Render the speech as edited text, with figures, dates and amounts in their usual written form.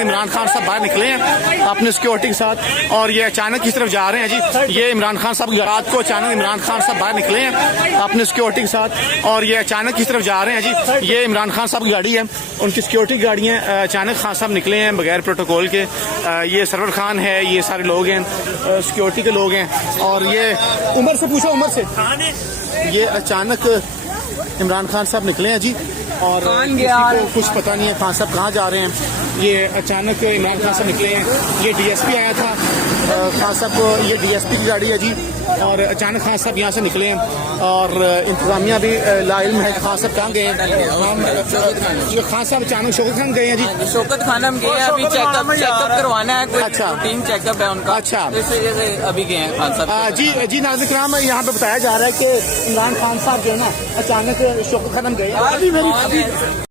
इमरान खान साहब बाहर निकले हैं अपने सिक्योरिटी के साथ और ये अचानक किस तरफ जा रहे हैं जी। ये इमरान खान साहब रात को अचानक इमरान खान साहब बाहर निकले हैं अपने सिक्योरिटी के साथ और ये अचानक किस तरफ जा रहे हैं जी। ये इमरान खान साहब की गाड़ी है, उनकी सिक्योरिटी गाड़ियाँ। अचानक खान साहब निकले हैं बगैर प्रोटोकॉल के। ये सरवर खान है, ये सारे लोग हैं, सिक्योरिटी के लोग हैं। और ये उमर से पूछो, उमर से। ये अचानक इमरान खान साहब निकले हैं जी और किसी को कुछ पता नहीं है खान साहब कहाँ जा रहे हैं। ये अचानक इमरान खान साहब निकले हैं। ये डीएसपी आया था खान साहब को, ये डीएसपी की गाड़ी है जी। और अचानक खान साहब यहाँ से निकले हैं और इंतजामिया भी लाइल्म है खान साहब कहाँ गए हैं। खान साहब अचानक शौकत खान गए हैं जी। शौकत खान हम गए हैं, अभी चेकअप करवाना है, कोई अच्छा रूटीन चेकअप है उनका। अच्छा, इस वजह से अभी गए हैं खान साहब। जी नाज़रीन किराम, यहाँ पे बताया जा रहा है कि इमरान खान साहब जो है ना अचानक शौकत खान गए।